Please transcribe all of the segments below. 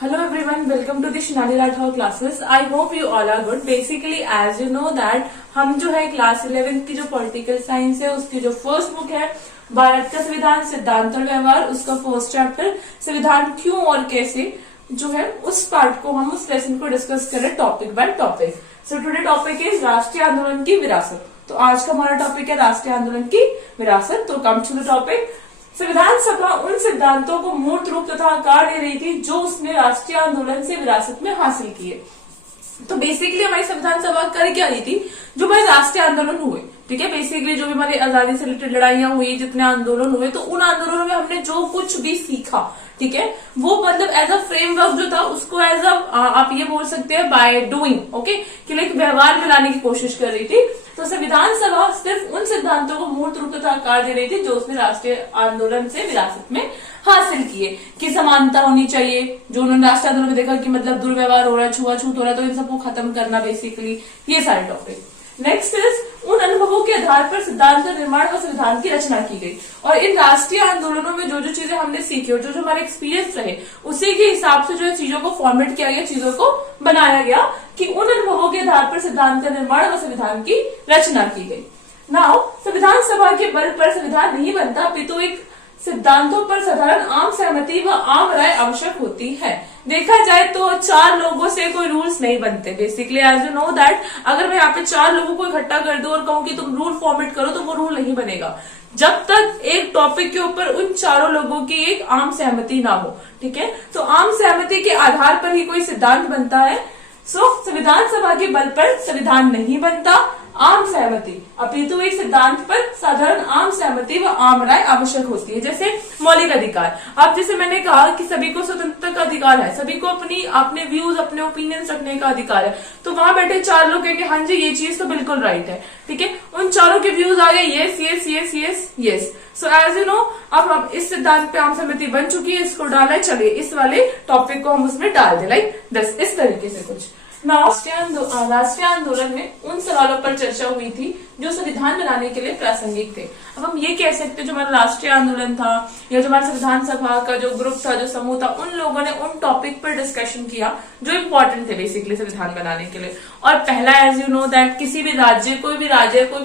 Hello everyone, welcome to the Shinali Rathore classes. I hope you all are good. Basically, as you know that हम जो है class 11th की जो political science है उसकी जो फर्स्ट बुक है भारत का संविधान सिद्धांत और व्यवहार, उसका फर्स्ट चैप्टर संविधान क्यों और कैसे जो है उस पार्ट को हम उस लेसन को डिस्कस कर रहे topic by topic. So today topic is राष्ट्रीय आंदोलन की विरासत. तो आज का हमारा टॉपिक है राष्ट्रीय आंदोलन की विरासत. तो कम टू द टॉपिक. संविधान सभा उन सिद्धांतों को मूर्त रूप तथा आकार दे रही थी जो उसने राष्ट्रीय आंदोलन से विरासत में हासिल किए. तो बेसिकली हमारी संविधान सभा कर क्या रही थी, जो हमारे राष्ट्रीय आंदोलन हुए, ठीक है, बेसिकली जो भी हमारी आजादी से रिलेटेड लड़ाइयां हुई, जितने आंदोलन हुए, तो उन आंदोलनों में हमने जो कुछ भी सीखा, ठीक है, वो मतलब एज अ फ्रेमवर्क जो था उसको एज अ आप ये बोल सकते हैं बाय डूइंग, ओके, कि लाइक व्यवहार में लाने की कोशिश कर रही थी. तो संविधान सभा सिर्फ उन सिद्धांतों को मूर्त रूप तथा आकार दे रही थी जो उसने राष्ट्रीय आंदोलन से विरासत में हासिल किए. कि समानता होनी चाहिए, जो उन्होंने राष्ट्रीय आंदोलन में देखा कि मतलब दुर्व्यवहार हो रहा है, छुआछूत हो रहा है, तो इन सबको खत्म करना, बेसिकली ये सारे टॉपिक. नेक्स्ट इज उन अनुभवों के आधार पर सिद्धांत का निर्माण व संविधान की रचना की गई. और इन राष्ट्रीय आंदोलनों में जो जो चीजें हमने सीखी और जो जो हमारे एक्सपीरियंस रहे उसी के हिसाब से जो है चीजों को फॉर्मेट किया गया, चीजों को बनाया गया कि उन अनुभवों के आधार पर सिद्धांत का निर्माण व संविधान की रचना की गई. नाउ संविधान सभा के बल पर संविधान नहीं बनता, अपितु एक सिद्धांतों पर साधारण आम सहमति व आम राय आवश्यक होती है. देखा जाए तो चार लोगों से कोई रूल्स नहीं बनते. Basically as you know that अगर मैं यहाँ पे चार लोगों को इकट्ठा कर दूं और कहूं कि तुम रूल फॉर्मेट करो, तो वो रूल नहीं बनेगा जब तक एक टॉपिक के ऊपर उन चारों लोगों की एक आम सहमति ना हो. ठीक है, तो आम सहमति के आधार पर ही कोई सिद्धांत बनता है. सो संविधान सभा के बल पर संविधान नहीं बनता, आम सहमति अपितु एक सिद्धांत पर साधारण आम सहमति व आम राय आवश्यक होती है. जैसे मौलिक अधिकार, अब जैसे मैंने कहा कि सभी को स्वतंत्रता का अधिकार है, सभी को अपने व्यूज, अपने ओपिनियंस रखने का अधिकार है. तो वहां बैठे चार लोग कहेंगे हाँ जी ये चीज तो बिल्कुल राइट है, ठीक है, उन चारों के व्यूज आ गए yes yes yes yes yes. So as you know अब हम इस सिद्धांत पे आम सहमति बन चुकी है, इसको डाला है, चलिए इस वाले टॉपिक को हम उसमें डाल दे, लाइक दस इस तरीके से कुछ. राष्ट्रीय आंदोलन में उन सवालों पर चर्चा हुई थी जो संविधान बनाने के लिए प्रासंगिक थे. अब हम ये कह सकते हैं जो हमारा राष्ट्रीय आंदोलन था या जो हमारा संविधान सभा का जो ग्रुप था, जो समूह था, उन लोगों ने उन टॉपिक पर डिस्कशन किया जो इम्पोर्टेंट थे बेसिकली संविधान बनाने के लिए. और पहला एज यू नो दैट किसी भी राज्य, कोई भी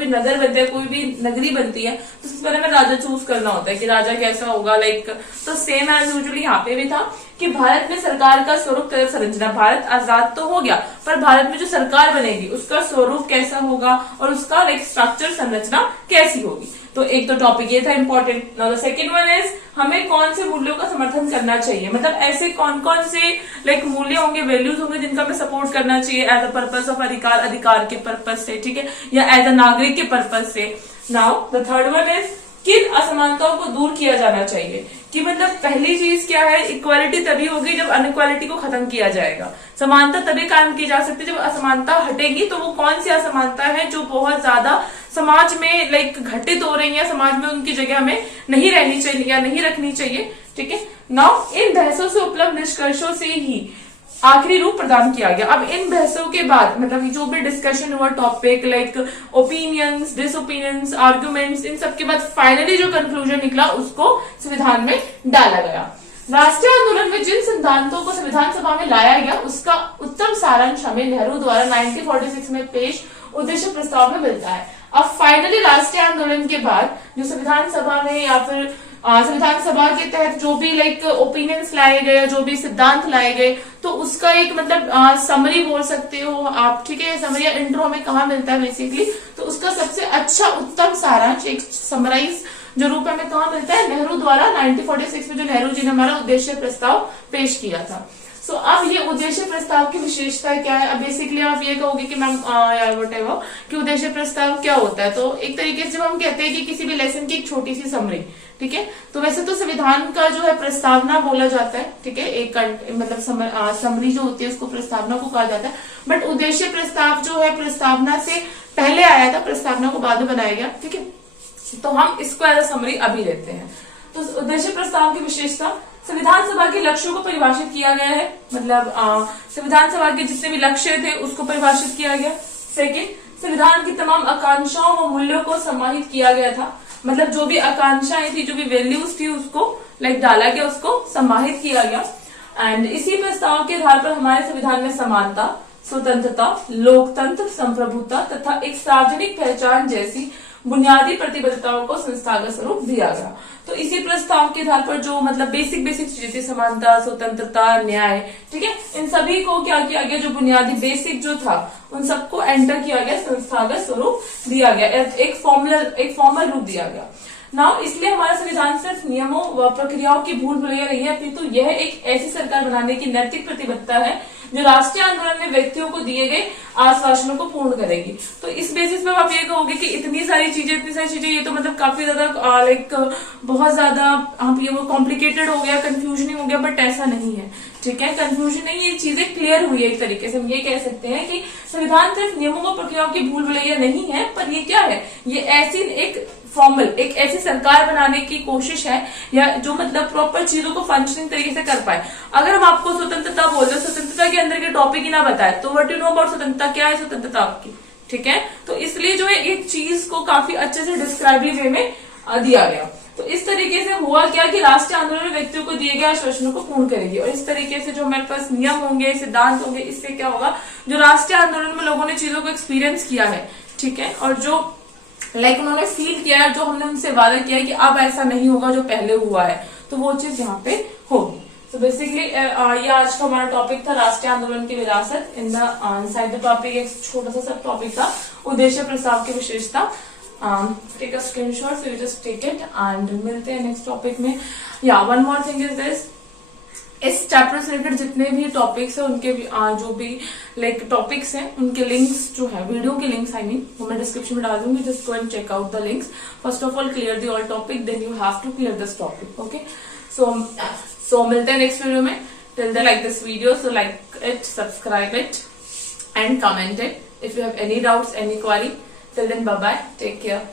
नगर बनते हैं, कोई भी नगरी बनती है, तो सबसे पहले हमें राजा चूज करना होता है कि राजा कैसा होगा. लाइक तो सेम एज यूजुअली यहाँ पे भी था कि भारत में सरकार का स्वरूप, संरचना, भारत आजाद तो हो गया पर भारत में जो सरकार बनेगी उसका स्वरूप कैसा होगा और उसका लाइक स्ट्रक्चर, संरचना कैसी होगी. तो एक तो टॉपिक ये था important. Now the second one is हमें कौन से मूल्यों का समर्थन करना चाहिए, मतलब ऐसे कौन कौन से लाइक मूल्य होंगे, वैल्यूज होंगे जिनका हमें सपोर्ट करना चाहिए एज अ पर्पस ऑफ अधिकार के पर्पज से, ठीक है, या एज अ नागरिक के पर्पज से. Now the third one is किन असमानताओं को दूर किया जाना चाहिए, कि मतलब पहली चीज क्या है, इक्वालिटी तभी होगी जब अनइक्वालिटी को खत्म किया जाएगा. समानता तभी कायम की जा सकती है जब असमानता हटेगी. तो वो कौन सी असमानता है जो बहुत ज्यादा समाज में लाइक घटित हो रही है, समाज में उनकी जगह हमें नहीं रहनी चाहिए या नहीं रखनी चाहिए. ठीक है, नाउ इन बहसों से उपलब्ध निष्कर्षों से ही आखिरी रूप प्रदान किया गया. अब इन बहसों के बाद मतलब जो भी डिस्कशन हुआ टॉपिक, लाइक ओपिनियंस, डिसओपिनियंस, आर्ग्यूमेंट्स, इन सब के बाद फाइनली जो कंक्लूजन निकला उसको संविधान में डाला गया. राष्ट्रीय आंदोलन में जिन सिद्धांतों को संविधान सभा में लाया गया उसका उत्तम सारांश हमें नेहरू द्वारा 1946 में पेश उद्देश्य प्रस्ताव में मिलता है. अब फाइनली राष्ट्रीय आंदोलन के बाद जो संविधान सभा में या फिर संविधान सभा के तहत जो भी लाइक ओपिनियंस लाए गए, जो भी सिद्धांत लाए गए, तो उसका एक मतलब समरी बोल सकते हो आप, ठीक है, समरी या इंट्रो हमें कहाँ मिलता है बेसिकली, तो उसका सबसे अच्छा उत्तम सारांश एक समराइज जो रूप हमें कहाँ मिलता है, नेहरू द्वारा 1946 में जो नेहरू जी ने हमारा उद्देश्य प्रस्ताव पेश किया था. सो अब ये उद्देश्य प्रस्ताव की विशेषता क्या है. अब बेसिकली आप ये कहोगे कि मैम व्हाटएवर कि उद्देश्य प्रस्ताव क्या होता है. तो एक तरीके से जब हम कहते हैं कि किसी भी लेसन की एक छोटी सी समरी, ठीक है, तो वैसे तो संविधान का जो है प्रस्तावना बोला जाता है, ठीक है, एक मतलब समरी जो होती है उसको प्रस्तावना को कहा जाता है. बट उद्देश्य प्रस्ताव जो है प्रस्तावना से पहले आया था, प्रस्तावना को बाद में बनाया गया, ठीक है, तो हम इसको एज अ समरी अभी लेते हैं. तो उद्देश्य प्रस्ताव की विशेषता, संविधान सभा के लक्ष्यों को परिभाषित किया गया है, मतलब संविधान सभा के जितने भी लक्ष्य थे उसको परिभाषित किया गया. सेकंड, संविधान की तमाम आकांक्षाओं व मूल्यों को सम्मानित किया गया था, मतलब जो भी आकांक्षाएं थी, जो भी वैल्यूज थी उसको लाइक डाला गया, उसको सम्मानित किया गया. एंड इसी प्रस्ताव के आधार पर हमारे संविधान में समानता, स्वतंत्रता, लोकतंत्र, संप्रभुता तथा एक सार्वजनिक पहचान जैसी बुनियादी प्रतिबद्धताओं को संस्थागत स्वरूप दिया गया। तो इसी प्रस्ताव के आधार पर जो मतलब बेसिक चीजें थी, समानता, स्वतंत्रता, न्याय, ठीक है, इन सभी को क्या किया गया, जो बुनियादी बेसिक जो था उन सबको एंटर किया गया, संस्थागत स्वरूप दिया गया, एक फॉर्मल रूप दिया गया। नाउ इसलिए हमारा संविधान सिर्फ नियमों व प्रक्रियाओं की भूल भुलैया नहीं है, अपितु यह एक ऐसी सरकार बनाने की नैतिक प्रतिबद्धता है जो राष्ट्रीय आंदोलन में व्यक्तियों को दिए गए आश्वासनों को पूर्ण करेगी। तो इस बेसिस पे आप ये कहोगे कि इतनी सारी चीजें ये तो मतलब काफी ज्यादा बहुत ज्यादा आप ये वो कॉम्प्लिकेटेड हो गया, कंफ्यूजनिंग हो गया, बट ऐसा नहीं है, ठीक है, कंफ्यूजन नहीं, ये चीजें क्लियर हुई है। एक तरीके से हम ये कह सकते हैं कि संविधान सिर्फ नियमों व प्रक्रियाओं की भूल भुलैया नहीं है, पर ये क्या है, ये ऐसी एक ऐसी सरकार बनाने की कोशिश है, या जो मतलब प्रॉपर चीजों को फंक्शनिंग तरीके से कर पाए। अगर हम आपको स्वतंत्रता बोल रहे, स्वतंत्रता के अंदर के टॉपिक ही ना बताए, तो व्हाट यू नो अबाउट स्वतंत्रता, क्या है स्वतंत्रता आपकी, ठीक है। तो इसलिए जो है एक चीज को काफी अच्छे से डिस्क्राइबिंग वे में दिया गया। तो इस तरीके से हुआ क्या कि राष्ट्रीय आंदोलन में व्यक्तियों को दिए गए आश्वासनों को पूर्ण करेगी, और इस तरीके से जो हमारे पास नियम होंगे, सिद्धांत होंगे, इससे क्या होगा, जो राष्ट्रीय आंदोलन में लोगों ने चीजों को एक्सपीरियंस किया है, ठीक है, और जो उन्होंने फील किया है, जो हमने उनसे वादा किया है कि अब ऐसा नहीं होगा जो पहले हुआ है, तो वो चीज यहाँ पे होगी। तो बेसिकली ये आज का हमारा टॉपिक था, राष्ट्रीय आंदोलन की विरासत। In the side the topic एक छोटा सा सब टॉपिक था, उद्देश्य प्रस्ताव की विशेषता। Take a screenshot, so you just take it and मिलते हैं नेक्स्ट टॉपिक में। या one more thing is this, इस चैप्टर से रिलेटेड जितने भी टॉपिक्स हैं उनके जो भी टॉपिक्स हैं उनके लिंक्स जो है, वीडियो के लिंक्स आई मीन, वो मैं डिस्क्रिप्शन में डाल दूंगी, just go and check out the links. First of all clear the all topic, then you have to clear this topic, okay. So मिलते हैं नेक्स्ट वीडियो में। Till then like this video, so like it, subscribe it and comment it if you have any doubts, any query. Till then bye bye, take care.